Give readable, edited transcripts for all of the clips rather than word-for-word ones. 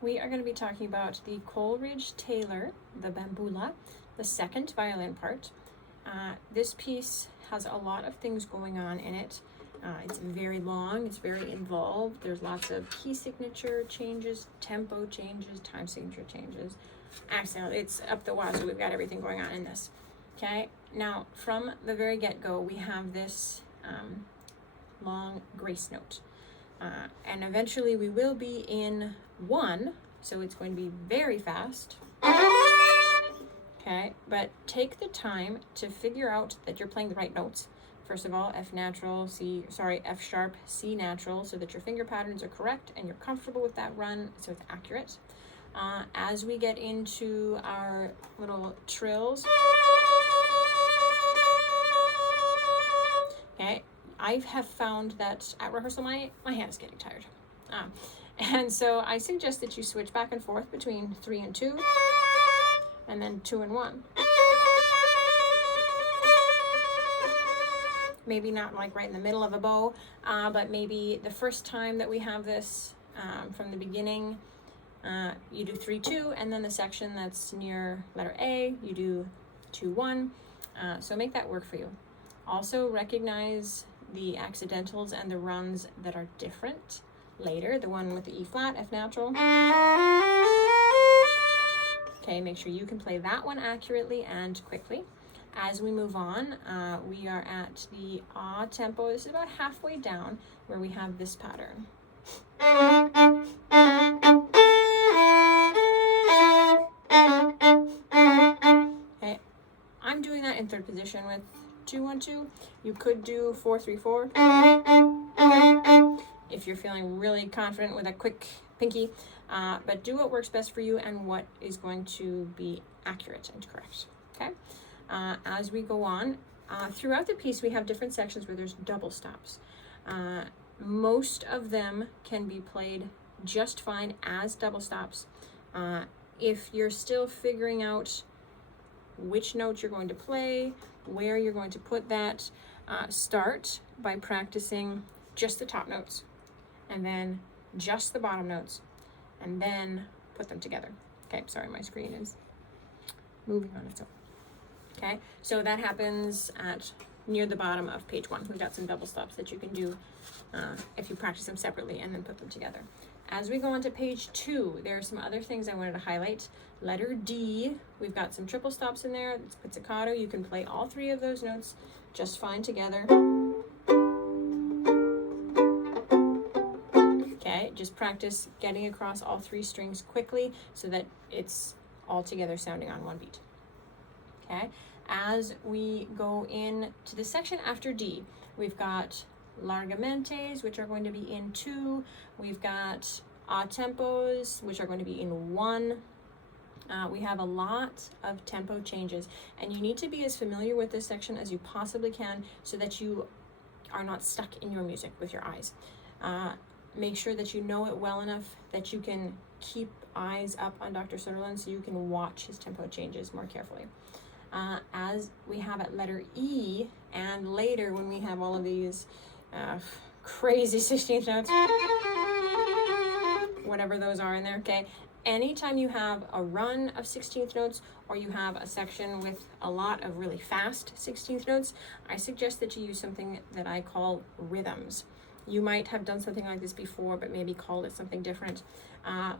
we are going to be talking about the Coleridge-Taylor, the Bamboula, the second violin part. This piece has a lot of things going on in it. It's very long, it's very involved. There's lots of key signature changes, tempo changes, time signature changes. Actually, it's up the wazoo, so we've got everything going on in this. Okay, now from the very get-go, we have this long grace note. And eventually we will be in 1, so it's going to be very fast. Okay, but take the time to figure out that you're playing the right notes. First of all, F sharp, C natural, so that your finger patterns are correct and you're comfortable with that run, so it's accurate. As we get into our little trills, okay, I have found that at rehearsal my hand is getting tired. And so I suggest that you switch back and forth between 3 and 2, and then 2 and 1. Maybe not like right in the middle of a bow, but maybe the first time that we have this from the beginning, you do 3-2, and then the section that's near letter A, you do 2-1. So make that work for you. Also recognize the accidentals and the runs that are different later. The one with the E flat, F natural. Okay, make sure you can play that one accurately and quickly. As we move on, we are at the ah tempo. This is about halfway down where we have this pattern. Okay, I'm doing that in 3rd position with 2-1-2. You could do 4-3-4 if you're feeling really confident with a quick pinky, but do what works best for you and what is going to be accurate and correct. Okay. As we go on, throughout the piece we have different sections where there's double stops. Most of them can be played just fine as double stops. If you're still figuring out which note you're going to play, where you're going to put that, start by practicing just the top notes, and then just the bottom notes, and then put them together. Okay, sorry, my screen is moving on its own. Okay, so that happens at near the bottom of page 1. We've got some double stops that you can do if you practice them separately and then put them together. As we go on to page 2, there are some other things I wanted to highlight. Letter D, we've got some triple stops in there. It's pizzicato. You can play all 3 of those notes just fine together. Okay, just practice getting across all 3 strings quickly so that it's all together sounding on one beat. Okay, as we go in to the section after D, we've got largamentes, which are going to be in 2. We've got a tempos, which are going to be in 1. We have a lot of tempo changes, and you need to be as familiar with this section as you possibly can so that you are not stuck in your music with your eyes. Make sure that you know it well enough that you can keep eyes up on Dr. Sutherland so you can watch his tempo changes more carefully. As we have at letter E, and later when we have all of these crazy 16th notes, whatever those are in there, okay? Anytime you have a run of 16th notes or you have a section with a lot of really fast 16th notes, I suggest that you use something that I call rhythms. You might have done something like this before, but maybe call it something different,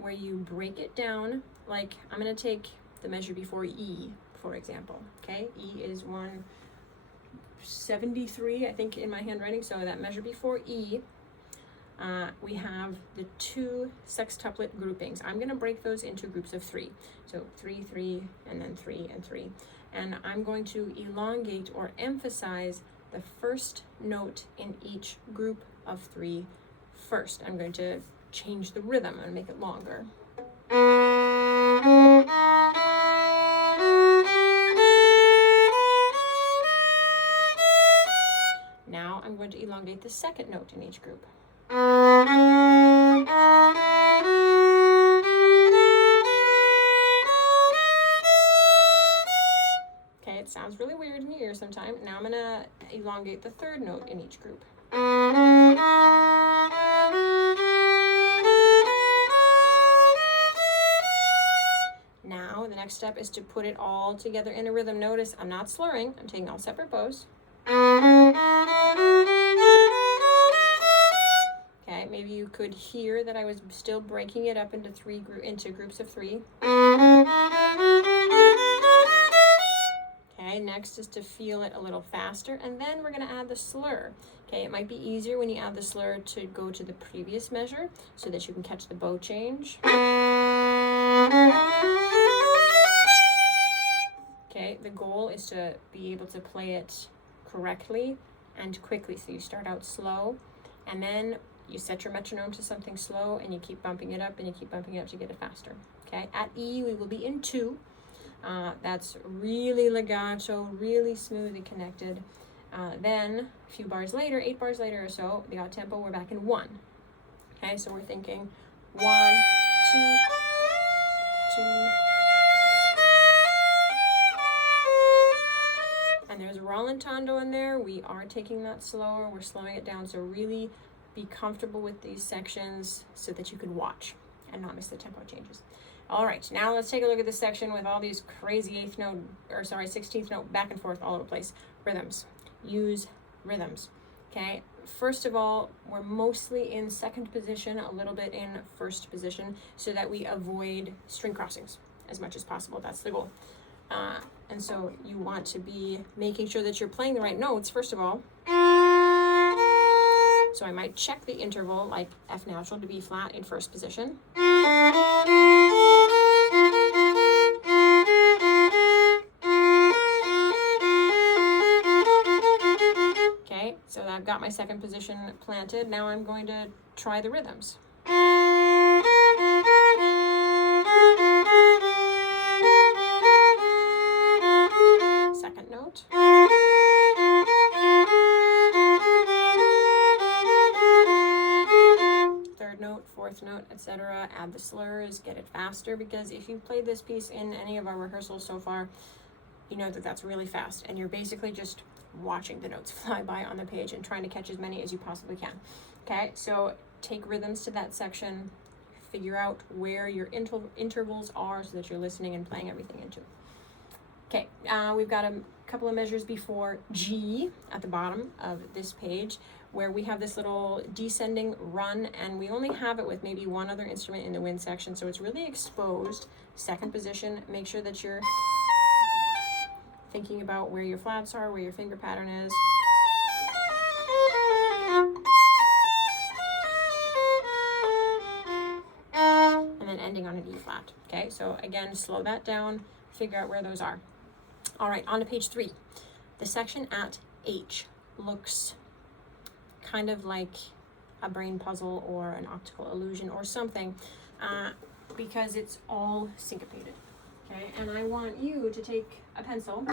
where you break it down. Like, I'm going to take the measure before E, for example. Okay, E is 173, I think, in my handwriting. So that measure before E, we have the 2 sextuplet groupings. I'm going to break those into groups of 3. So 3, 3, and then 3 and 3. And I'm going to elongate or emphasize the first note in each group of 3 first. I'm going to change the rhythm and make it longer. Now I'm going to elongate the second note in each group. Okay, it sounds really weird in your ear sometimes. Now I'm going to elongate the third note in each group. Next step is to put it all together in a rhythm. Notice I'm not slurring, I'm taking all separate bows. Okay, maybe you could hear that I was still breaking it up into groups of 3. Okay, next is to feel it a little faster, and then we're going to add the slur. Okay, it might be easier when you add the slur to go to the previous measure so that you can catch the bow change. Okay, the goal is to be able to play it correctly and quickly. So you start out slow, and then you set your metronome to something slow, and you keep bumping it up, and you keep bumping it up to get it faster. Okay, at E, we will be in 2. That's really legato, really smoothly connected. Then, a few bars later, 8 bars later or so, the odd tempo, we're back in 1. Okay, so we're thinking 1, 2, 2. And there's rallentando in there. We are taking that slower. We're slowing it down. So really be comfortable with these sections so that you can watch and not miss the tempo changes. All right, now let's take a look at this section with all these crazy 16th note back and forth all over the place. Rhythms. Use rhythms. Okay, first of all, we're mostly in second position, a little bit in first position, so that we avoid string crossings as much as possible. That's the goal. And so you want to be making sure that you're playing the right notes, first of all. So I might check the interval, like F natural to B flat in first position. Okay, so I've got my second position planted. Now I'm going to try the rhythms. Second note. Third note, fourth note, etc. Add the slurs, get it faster, because if you've played this piece in any of our rehearsals so far, you know that that's really fast, and you're basically just watching the notes fly by on the page and trying to catch as many as you possibly can. Okay, so take rhythms to that section, figure out where your intervals are so that you're listening and playing everything into. Okay, we've got a couple of measures before G at the bottom of this page, where we have this little descending run, and we only have it with maybe one other instrument in the wind section, so it's really exposed. Second position, make sure that you're thinking about where your flats are, where your finger pattern is. And then ending on an E flat. Okay, so again, slow that down, figure out where those are. All right, on to page 3. The section at H looks kind of like a brain puzzle or an optical illusion or something, because it's all syncopated. Okay, and I want you to take a pencil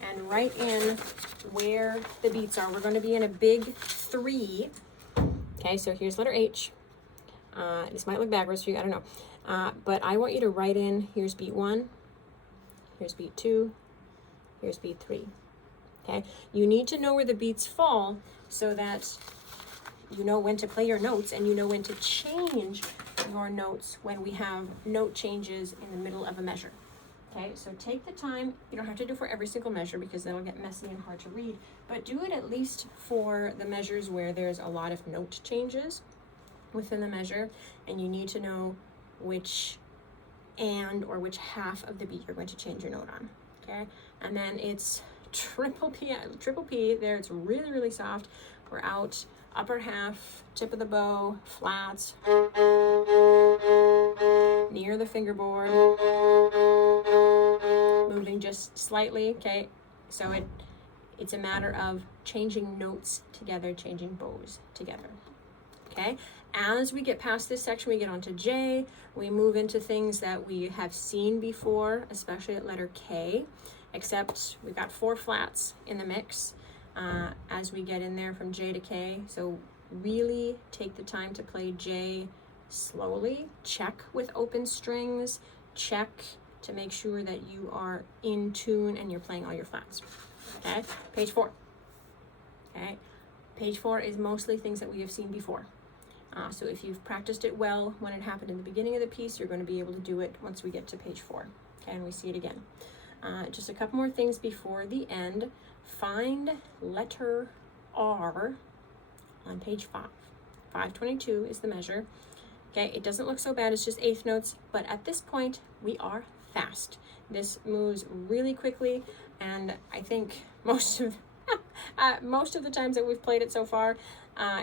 and write in where the beats are. We're going to be in a big 3. Okay, so here's letter H. This might look backwards for you, I don't know. But I want you to write in, here's beat 1, here's beat 2, here's beat 3. Okay, you need to know where the beats fall so that you know when to play your notes and you know when to change your notes when we have note changes in the middle of a measure. Okay, so take the time. You don't have to do it for every single measure because that'll get messy and hard to read, but do it at least for the measures where there's a lot of note changes within the measure and you need to know which or which half of the beat you're going to change your note on. Okay, and then it's triple P there. It's really, really soft. We're out upper half, tip of the bow, flats, near the fingerboard, moving just slightly. Okay, so it's a matter of changing notes together, changing bows together. Okay, as we get past this section, we get onto J. We move into things that we have seen before, especially at letter K, except we've got 4 flats in the mix as we get in there from J to K. So really take the time to play J slowly. Check with open strings. Check to make sure that you are in tune and you're playing all your flats. Okay, page 4. Okay, page 4 is mostly things that we have seen before. So if you've practiced it well when it happened in the beginning of the piece, you're going to be able to do it once we get to page 4. Okay, and we see it again. Just a couple more things before the end. Find letter R on page 5. 522 is the measure. Okay, it doesn't look so bad, it's just eighth notes, but at this point we are fast. This moves really quickly, and I think most of the times that we've played it so far,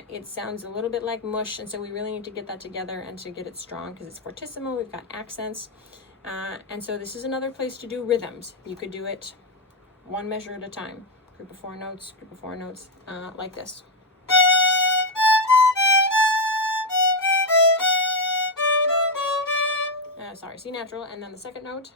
it sounds a little bit like mush, and so we really need to get that together and to get it strong because it's fortissimo, we've got accents, and so this is another place to do rhythms. You could do it one measure at a time, group of 4 notes, like this. C natural, and then the second note.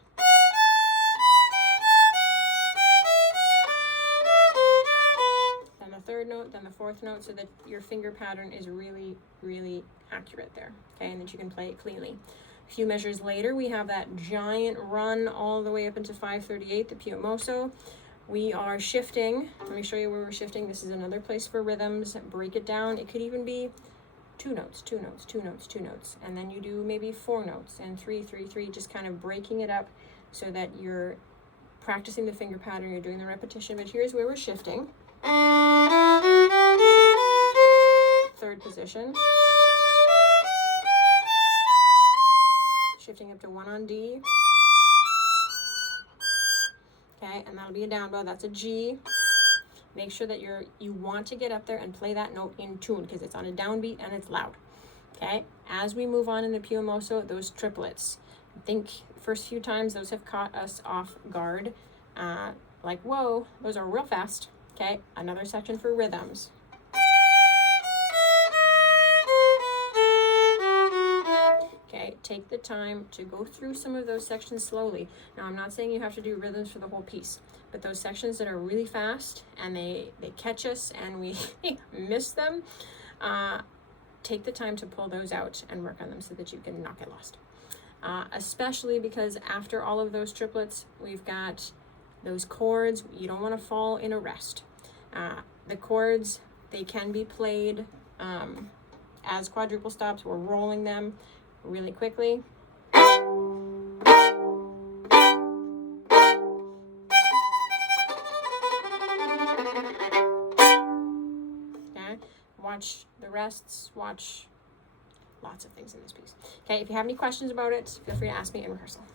Then the third note, then the fourth note, so that your finger pattern is really, really accurate there. Okay, and that you can play it cleanly. A few measures later, we have that giant run all the way up into 538, the più mosso. We are shifting. Let me show you where we're shifting. This is another place for rhythms. Break it down. It could even be 2 notes, 2 notes, 2 notes, 2 notes, and then you do maybe 4 notes and 3, 3, 3, just kind of breaking it up so that you're practicing the finger pattern, you're doing the repetition. But here's where we're shifting. Third position. Shifting up to 1 on D. Okay, and that'll be a down bow. That's a G. Make sure that you want to get up there and play that note in tune because it's on a downbeat and it's loud. Okay, as we move on in the più mosso, those triplets. I think first few times those have caught us off guard. Like, whoa, those are real fast. Okay, another section for rhythms. Okay, take the time to go through some of those sections slowly. Now, I'm not saying you have to do rhythms for the whole piece, but those sections that are really fast and they catch us and we miss them, take the time to pull those out and work on them so that you can not get lost. Especially because after all of those triplets, we've got those chords. You don't want to fall in a rest. The chords, they can be played as quadruple stops. We're rolling them really quickly. Okay, watch the rests, watch lots of things in this piece. Okay, if you have any questions about it, feel free to ask me in rehearsal.